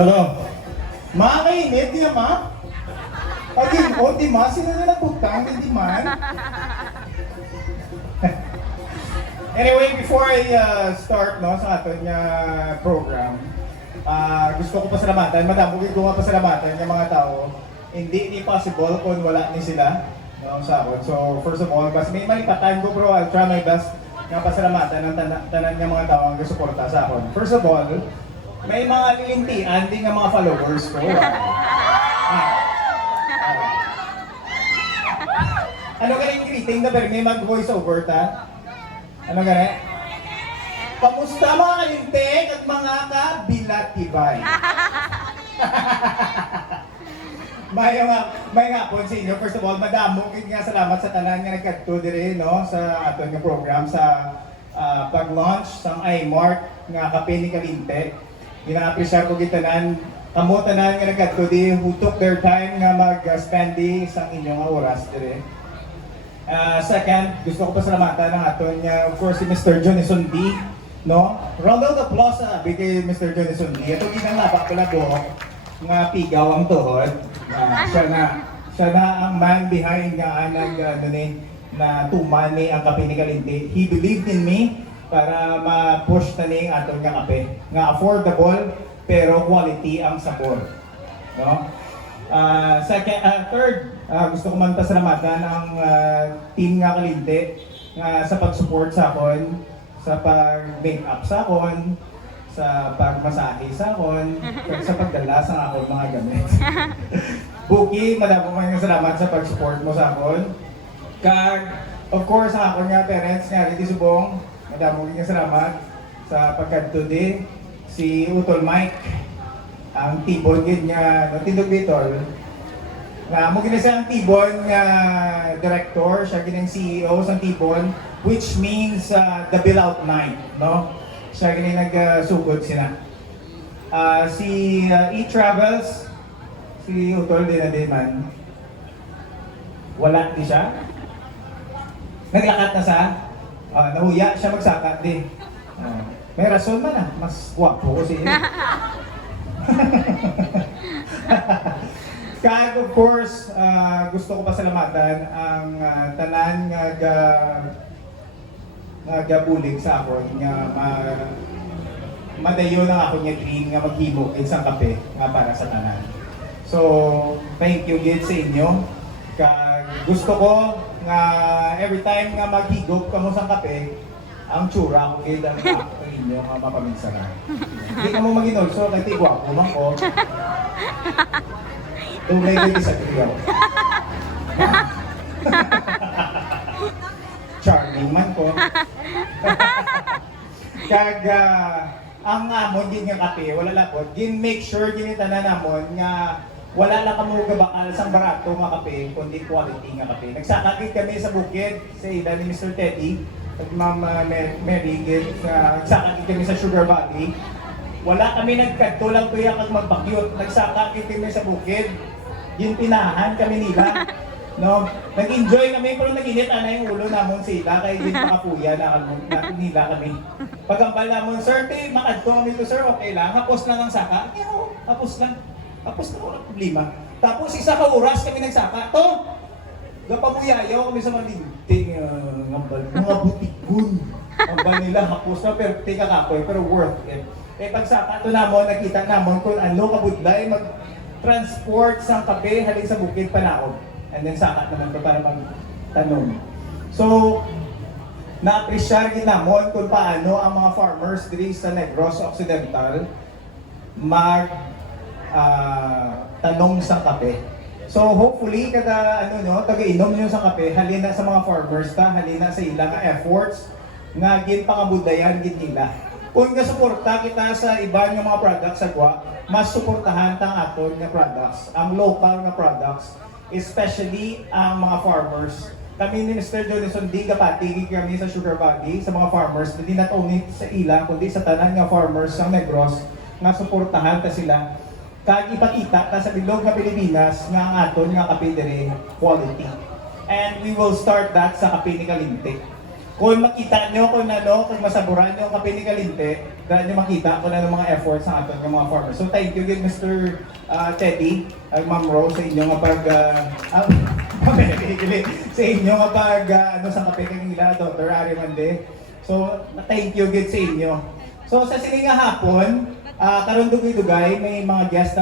Ano? Makainit niya, ma? Pagin, o, di ma? Sino na nagputang? Hindi man? Anyway, before I start no, sa ating program, gusto ko pasalamatan, madamugin ko nga pasalamatan yung mga tao. Hindi possible kung wala ni sila no, sa akin. So, first of all, kasi may malipatan ko bro, I'll try my best nga pasalamatan ng tanan ng mga tao ang suporta sa akin. First of all, may mga lilintian din ng mga followers ko. Ano galing greeting na may mag-voice over ta? Ano galing? Kamusta mga kalintik at mga kabilatibay? May nga po sa inyo. First of all, madamo nga salamat sa tanan nga nagkadto dire no sa aton nga program sa pag-launch sa iMart nga kape ni Kalintek. Gina-appreciate ko gitanan kamo tanan nga nagkadto di who took their time nga mag-spend sa inyong oras dire. Second, gusto ko pasalamatan ng aton of course si Mr. Jonison D. No? Round of applause kay Mr. Jonison D. Ito ginanapa pala ko nga pigaw ang tuhod. Siya na ang man behind nga na tumani ang kape ni Kalintik. He believed in me para ma-push na ni aton nga kape. Nga affordable pero quality ang sabor. No? Third, gusto ko man pasalamatan ang team nga Kalintik sa pag-support sa akon, sa pag-make up sa akon, sa pagmasahe sa akon, sa pagdala sa akon mga gamit. Buki, madamo mga salamat sa pag-support mo sa akon. Kag, of course, sa akon nga parents nga Ricky Subong, madamo mga salamat sa pagkadto di si Utol Mike, ang tibon gid nga natindog dito na mo gina siya ang tibon nga director, siya ginang CEO sa tibon, which means the bill out night, no? Siya ginang nagsugod sila. Si E-Travels, si Utol din na din man. Wala di siya. Naglakat na sa nahuya siya magsakat din. May rason man mas guwapo ko siya. Kag of course, gusto ko pasalamatan ang tanan nga gabulig sa akon nga madayon ang akon nga dream nga maghimo isang kape nga para sa tanan. So, thank you gid sa inyo. Kag gusto ko nga every time nga maghigop kamo sa kape, ang tsura ko gid ang inyo nga mapaminsanan. Hindi ka mo maginolso, kaya tigwapo man ko. Tunay ko sa kriyaw. Charming man ko. Kag ang amon din nga kape, wala lapot. Gin make sure ginitanan namon nga wala lang kamo gabakal sang barato nga kape, kundi quality nga kape. Nagsakagid kami sa bukid sa ila ni Mr. Teddy. Ma'am Mary, nagsakagid kami sa Sugar Valley. Wala kami nagkadto lang kuya kag magbakyot. Nagsakagid kami sa bukid. Yung pinahan kami nila. No? Nag-enjoy kami pero nag-init yung ulo namon sila kay din pakapuya na nila kami. Pagambal namon, sir, makadto kami to sir, okay lang. Hapos lang ang saka. Hapos lang. Hapos na walang problema. Tapos isa ka oras kami nagsaka. To! Gapamuyayaw kami sa malinting mga butigun. Ang ba nila hapos na pero tika kapoy pero worth it. Eh pagsaka to namon, nakita namon kung ano kabudlay mag-transport sang kape halin sa bukid panaog. And then saka naman ko para magtanong. So, na-appreciate namon kung paano ang mga farmers diri sa Negros Occidental tanong sa kape. So hopefully kada taga-inom niyo sa kape halina sa mga farmers halina sa ilang efforts nga gin pangabudayan gid nila. Kung suporta kita sa iba nga mga products sa Gwa, mas suportahan tang aton nga products, ang local nga products, especially ang mga farmers. Kami ni Mr. Jonison D. Kapatigi kami sa Sugar Valley sa mga farmers, hindi not only sa ila kundi sa tanan nga farmers sa Negros nga suportahan ta sila. Kag ipakita ta sa bilog nga Pilipinas nga ang aton nga kape dire quality. And we will start that sa kape ni Kalintik. kung makita nyo kung ano, kung masaburan nyo ang kape ni Kalinte, dahil nyo makita kung ano mga efforts ng aton ng mga farmers. So thank you good Mr. Teddy, Ma'am Rose, sa inyo nga pag sa inyo nga pag ano sa kape kanila, Dr. Arimande. So thank you good sa inyo. So sa sininga hapon, karon dugay-dugay may mga guest na